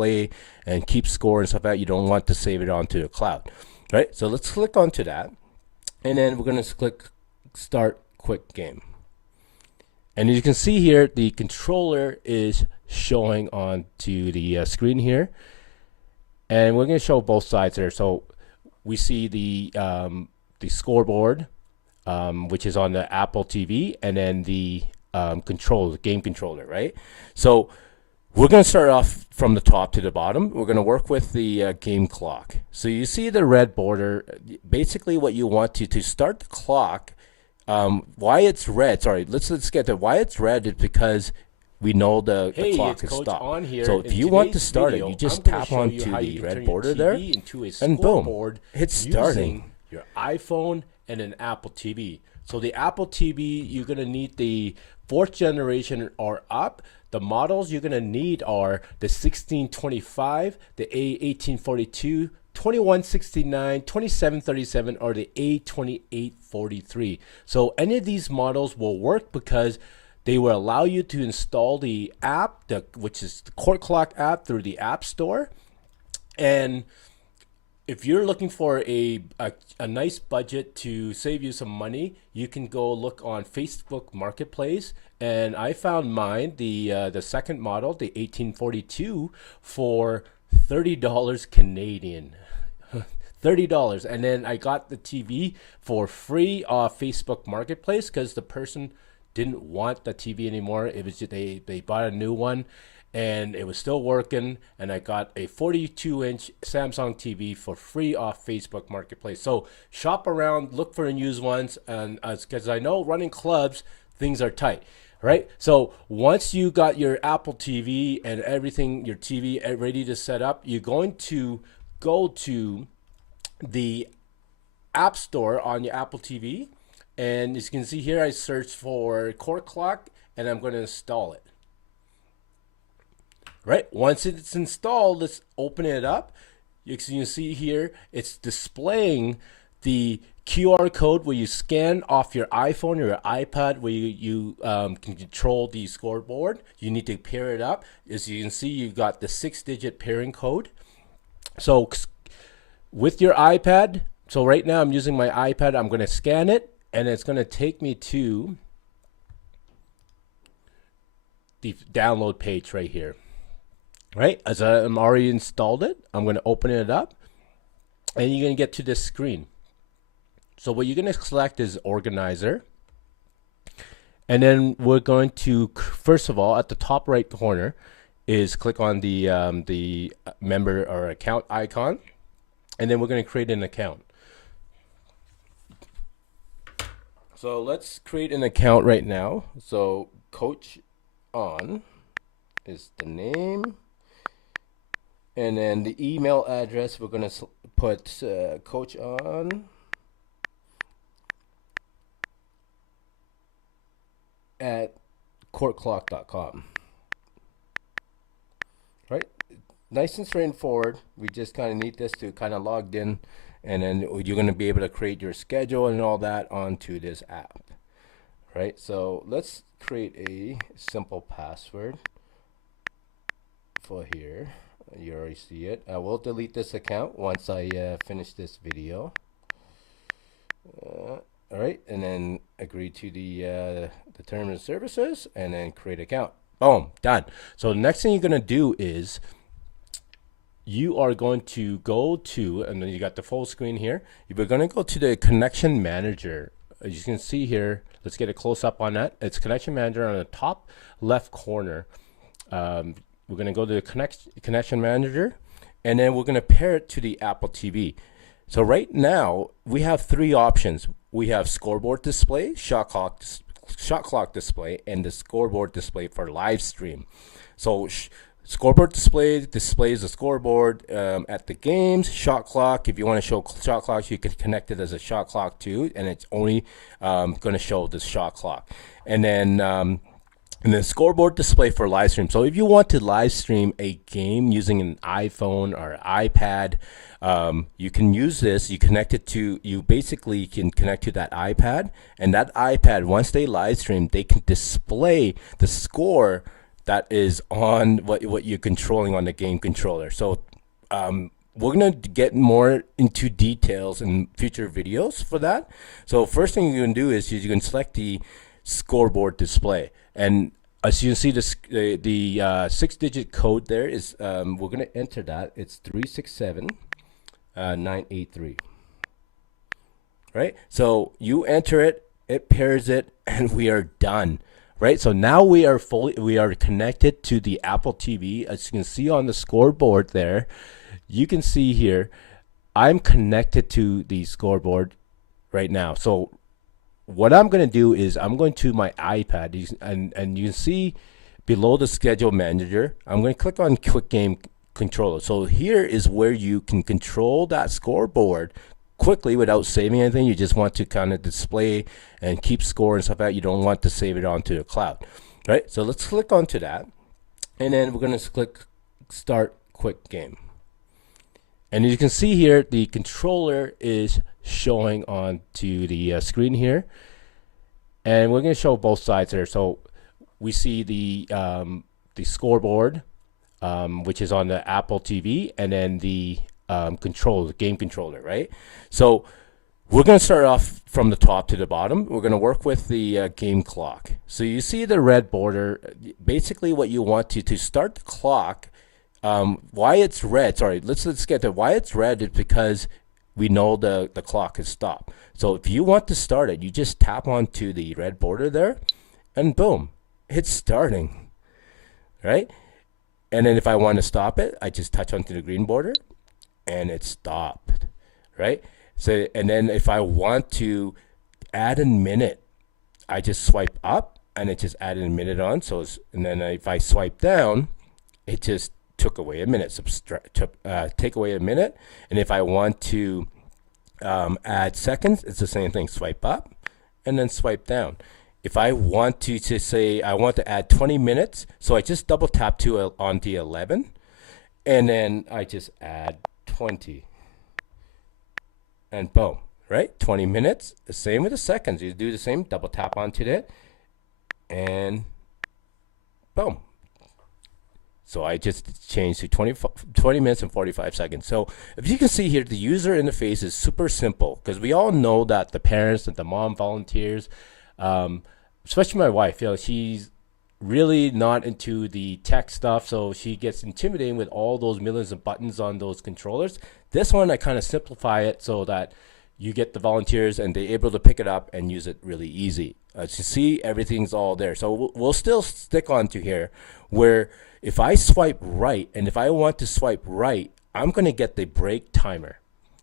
display and keep score and stuff like that, you don't want to save it onto the cloud, right? So let's click onto that, and then we're going to click start quick game. And as you can see here, the controller is showing onto the screen here, and we're going to show both sides there. So we see the scoreboard, which is on the Apple TV, and then the game controller, right? So we're going to start off from the top to the bottom. We're going to work with the game clock. So you see the red border. Basically, what you want to start the clock. Why it's red? Sorry, let's get to why it's red is because we know the clock is stopped. On here. So if you want to start it, you just tap onto the red border there, and boom, it's starting. Your iPhone and an Apple TV. So the Apple TV, you're gonna need the 4th generation or up. The models you're gonna need are the 1625, the A1842, 2169, 2737, or the A2843. So any of these models will work because they will allow you to install the app, which is the Court Clock app, through the App Store. And if you're looking for a nice budget to save you some money, you can go look on Facebook Marketplace. And I found mine, the second model, the 1842, for $30 Canadian. $30. And then I got the TV for free off Facebook Marketplace because the person didn't want the TV anymore. It was just, they bought a new one and it was still working, and I got a 42-inch Samsung TV for free off Facebook Marketplace. So shop around, look for used ones, and because I know running clubs, things are tight. Right, so once you got your Apple TV and everything, your TV ready to set up, you're going to go to the App Store on your Apple TV, and as you can see here, I searched for Court Clock, and I'm going to install it. Right, once it's installed, let's open it up. You can see here, it's displaying the QR code where you scan off your iPhone or your iPad, where you can control the scoreboard. You need to pair it up. As you can see, you got the 6-digit pairing code. So with your iPad, so right now I'm using my iPad, I'm going to scan it, and it's going to take me to the download page right here. Right, as I'm already installed it, I'm going to open it up, and you're going to get to this screen. So what you're going to select is organizer, and then we're going to, first of all, at the top right corner is click on the member or account icon, and then we're going to create an account. So let's create an account right now. So Coach On is the name. And then the email address, we're going to put Coach On at courtclock.com. Right? Nice and straightforward. We just kind of need this to kind of logged in, and then you're going to be able to create your schedule and all that onto this app. Right? So let's create a simple password for here. You already see it. I will delete this account once I finish this video. All right, and then agree to the terms and services, and then create account. Boom, done. So the next thing you're gonna do is you are going to go to, and then you got the full screen here. You're gonna go to the connection manager. As you can see here, let's get a close up on that. It's connection manager on the top left corner. We're going to go to the connection manager, and then we're going to pair it to the Apple TV. So right now we have 3 options. We have scoreboard display, shot clock display, and the scoreboard display for live stream. So scoreboard displays the scoreboard at the games. Shot clock, if you want to show shot clocks, you can connect it as a shot clock too, and it's only going to show the shot clock. And then scoreboard display for live stream. So if you want to live stream a game using an iPhone or iPad, you can use this. You basically can connect to that iPad, and that iPad, once they live stream, they can display the score that is on what you're controlling on the game controller. So we're gonna get more into details in future videos for that. So first thing you can do is you can select the scoreboard display, and as you can see, the 6-digit code there is we're gonna enter that. It's 367983. Right? So you enter it, it pairs it, and we are done. Right? So now we are connected to the Apple TV. As you can see on the scoreboard there, you can see here, I'm connected to the scoreboard right now. So what I'm going to do is I'm going to my iPad, and you can see below the schedule manager, I'm going to click on quick game controller. So here is where you can control that scoreboard quickly without saving anything. You just want to kind of display and keep score and stuff out. You don't want to save it onto the cloud, right? So let's click onto that, and then we're going to click start quick game. And as you can see here, the controller is showing onto the screen here, and we're going to show both sides there. So we see the scoreboard, which is on the Apple TV, and then the game controller, right? So we're going to start off from the top to the bottom. We're going to work with the game clock. So you see the red border. Basically, what you want to start the clock. Why it's red? Sorry, let's get to why it's red is because we know the clock has stopped. So if you want to start it, you just tap onto the red border there, and boom, it's starting, right? And then if I want to stop it, I just touch onto the green border, and it stopped, right? So and then if I want to add a minute, I just swipe up, and it just added a minute on. So and then if I swipe down, it just took away a minute, take away a minute. And if I want to add seconds, it's the same thing. Swipe up and then swipe down. If I want to say I want to add 20 minutes, so I just double tap on the 11, and then I just add 20, and boom, right? 20 minutes. The same with the seconds. You do the same, double tap onto it, and boom. So I just changed to 20 minutes and 45 seconds. So if you can see here, the user interface is super simple, because we all know that the parents and the mom volunteers, especially my wife, she's really not into the tech stuff, so she gets intimidated with all those millions of buttons on those controllers. This one, I kind of simplify it so that you get the volunteers and they're able to pick it up and use it really easy. As you see, everything's all there. So we'll still stick on to here, where if I swipe right, and if I want to swipe right, I'm going to get the break timer.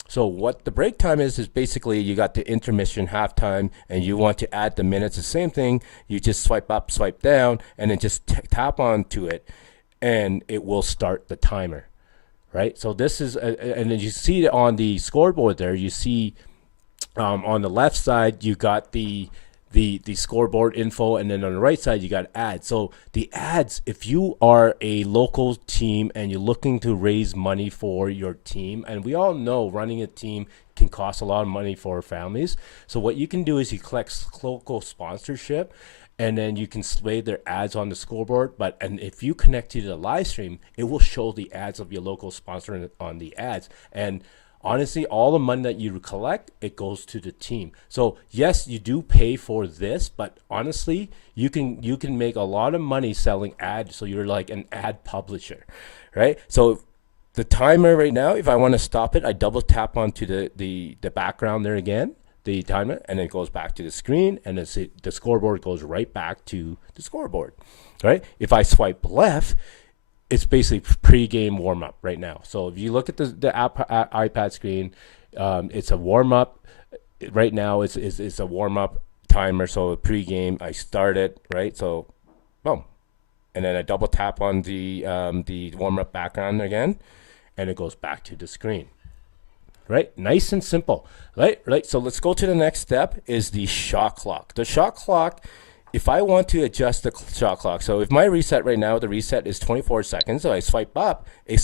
So what the break time is basically you got the intermission, halftime, and you want to add the minutes. The same thing. You just swipe up, swipe down, and then just tap onto it, and it will start the timer, right? So this is, and then you see it on the scoreboard there. You see on the left side, you got the scoreboard info, and then on the right side you got ads. So the ads, if you are a local team and you're looking to raise money for your team, and we all know running a team can cost a lot of money for families, so what you can do is you collect local sponsorship, and then you can display their ads on the scoreboard. And if you connect to the live stream, it will show the ads of your local sponsor on the ads. And honestly, all the money that you collect, it goes to the team. So yes, you do pay for this, but honestly, you can make a lot of money selling ads. So you're like an ad publisher, right? So the timer right now, if I want to stop it, I double tap onto the background there again, the timer, and it goes back to the screen, and the scoreboard goes right back to the scoreboard, right? If I swipe left, it's basically pre-game warm-up right now. So if you look at the iPad screen, it's a warm-up. Right now, it's a warm-up timer. So pre-game, I start it, right? So, boom. And then I double tap on the warm-up background again, and it goes back to the screen. Right? Nice and simple. Right? So let's go to the next step, is the shot clock. The shot clock, if I want to adjust the shot clock, so if my reset right now, the reset is 24 seconds. So I swipe up, it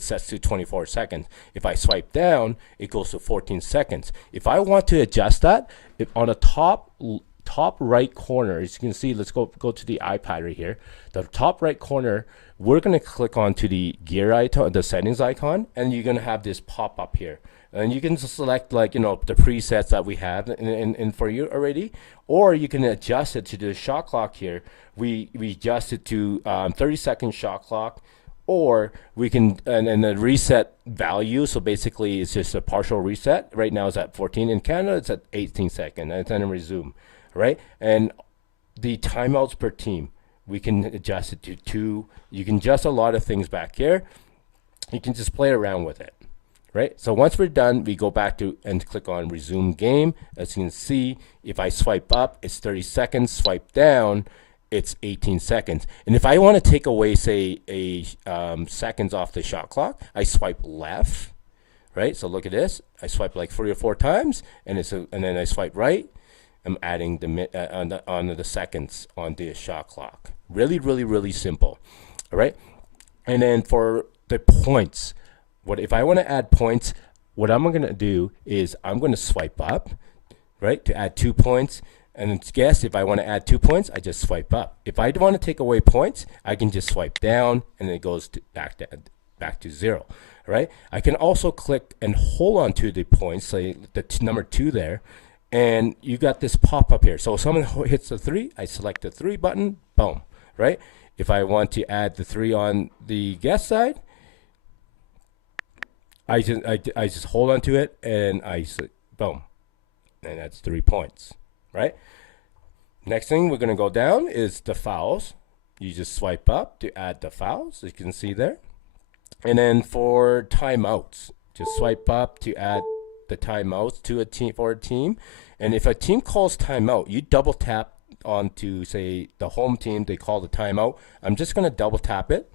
sets to 24 seconds. If I swipe down, it goes to 14 seconds. If I want to adjust that, on the top top right corner, as you can see, let's go to the iPad right here. The top right corner, we're going to click onto the gear icon, the settings icon, and you're going to have this pop up here. And you can select, like, you know, the presets that we have in for you already, or you can adjust it to the shot clock here. We adjust it to 30-second shot clock, or we can, and the reset value, so basically it's just a partial reset. Right now it's at 14. In Canada, it's at 18 seconds, and then resume, right? And the timeouts per team, we can adjust it to 2. You can adjust a lot of things back here. You can just play around with it, right? So once we're done, we go back to and click on resume game. As you can see, if I swipe up, it's 30 seconds. Swipe down, it's 18 seconds. And if I want to take away, say, seconds off the shot clock, I swipe left, right? So look at this. I swipe like 3 or 4 times, and then I swipe right. I'm adding on the seconds on the shot clock. Really, really, really simple. All right. And then for the points, if I want to add points, what I'm going to do is I'm going to swipe up, right, to add 2 points. And guess if I want to add 2 points, I just swipe up. If I want to take away points, I can just swipe down, and it goes back to 0. Right? I can also click and hold on to the points, say the number 2 there, and you got this pop up here. So if someone hits the 3, I select the 3 button, boom, right? If I want to add the 3 on the guest side, I just hold on to it, and boom, and that's 3 points, right? Next thing we're gonna go down is the fouls. You just swipe up to add the fouls, as you can see there. And then for timeouts, just swipe up to add the timeouts to a team, for a team. And if a team calls timeout, you double tap onto, say, the home team. They call the timeout. I'm just going to double tap it,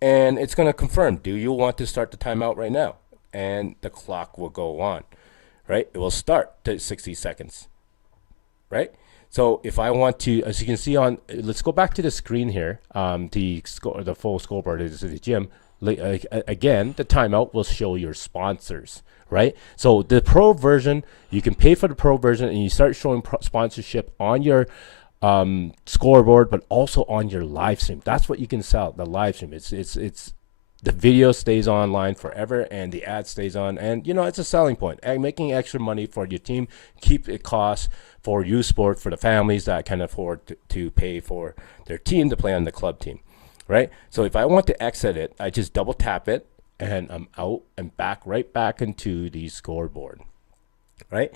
and it's going to confirm, do you want to start the timeout right now? And the clock will go on, right? It will start to 60 seconds, right? So if I want to, as you can see on, let's go back to the screen here. The full scoreboard is the gym. Again, the timeout will show your sponsors, right? So the pro version, you can pay for the pro version, and you start showing sponsorship on your scoreboard, but also on your live stream. That's what you can sell, the live stream. It's the video stays online forever, and the ad stays on, and you know, it's a selling point. And making extra money for your team, keep it costs for youth sport, for the families that can afford to pay for their team to play on the club team, right? So if I want to exit it, I just double tap it, and I'm out and right back into the scoreboard, right?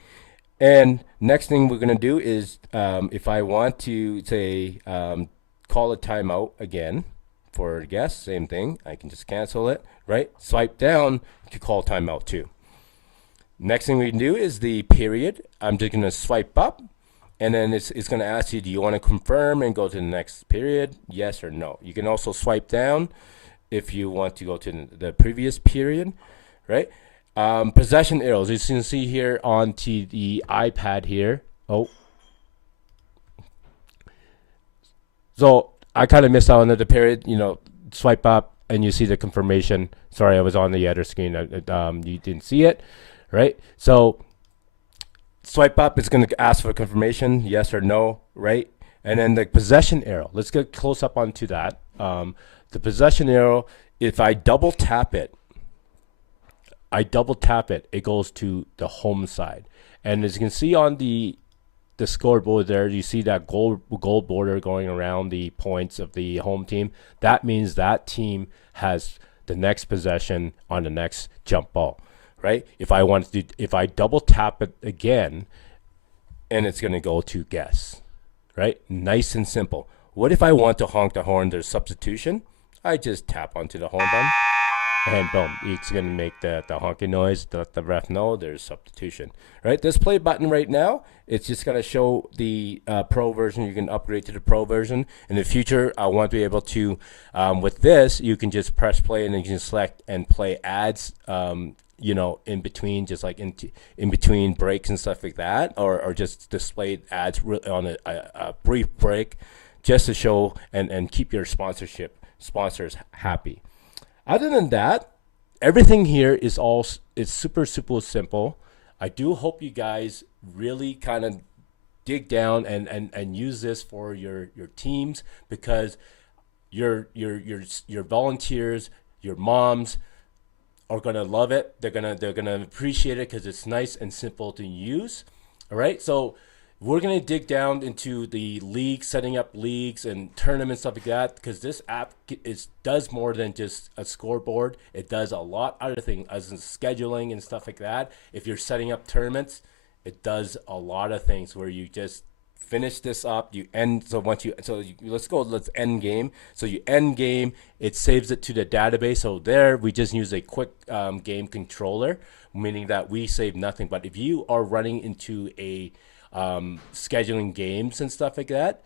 And next thing we're going to do is, if I want to, say, call a timeout again for a guest, same thing. I can just cancel it, right? Swipe down to call timeout too. Next thing we can do is the period. I'm just going to swipe up, and then it's going to ask you, do you want to confirm and go to the next period? Yes or no. You can also swipe down if you want to go to the previous period, right? Possession arrows, as you can see here on the iPad here. Oh. So I kind of missed out on the period, you know, swipe up and you see the confirmation. Sorry, I was on the other screen. You didn't see it, right? So swipe up, it's going to ask for confirmation, yes or no, right? And then the possession arrow, let's get close up onto that. The possession arrow, if I double tap it, it goes to the home side. And as you can see on the scoreboard there, you see that gold border going around the points of the home team. That means that team has the next possession on the next jump ball, right? If I double tap it again, and it's going to go to guess, right? Nice and simple. What if I want to honk the horn? There's substitution. I just tap onto the home button, and boom, it's going to make the honking noise to let the ref know there's substitution, right? This play button right now, it's just going to show the pro version. You can upgrade to the pro version. In the future, I want to be able to, with this, you can just press play, and then you can select and play ads, you know, in between, just like in between breaks and stuff like that, or just display ads on a brief break, just to show and keep your sponsors happy. Other than that, everything here is super simple. I do hope you guys really kind of dig down and use this for your teams, because your volunteers, your moms are gonna love it. They're gonna appreciate it because it's nice and simple to use. All right, so we're gonna dig down into the league, setting up leagues and tournaments, stuff like that, because this app does more than just a scoreboard. It does a lot other things, as in scheduling and stuff like that. If you're setting up tournaments, it does a lot of things where you just finish this up, you end. So let's end game. So you end game, it saves it to the database. So there we just use a quick game controller, meaning that we save nothing. But if you are running into a scheduling games and stuff like that,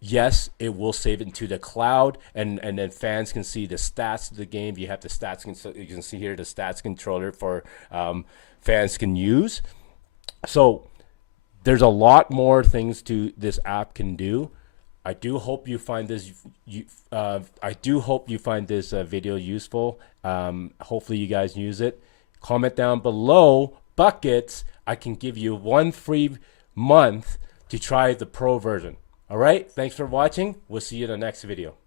yes, it will save it into the cloud, and then fans can see the stats of the game. You have the stats, you can see here the stats controller for fans can use. So there's a lot more things to this app can do. I do hope you find this video useful. Hopefully you guys use it. Comment down below buckets. I can give you 1 free month to try the pro version. All right, thanks for watching. We'll see you in the next video.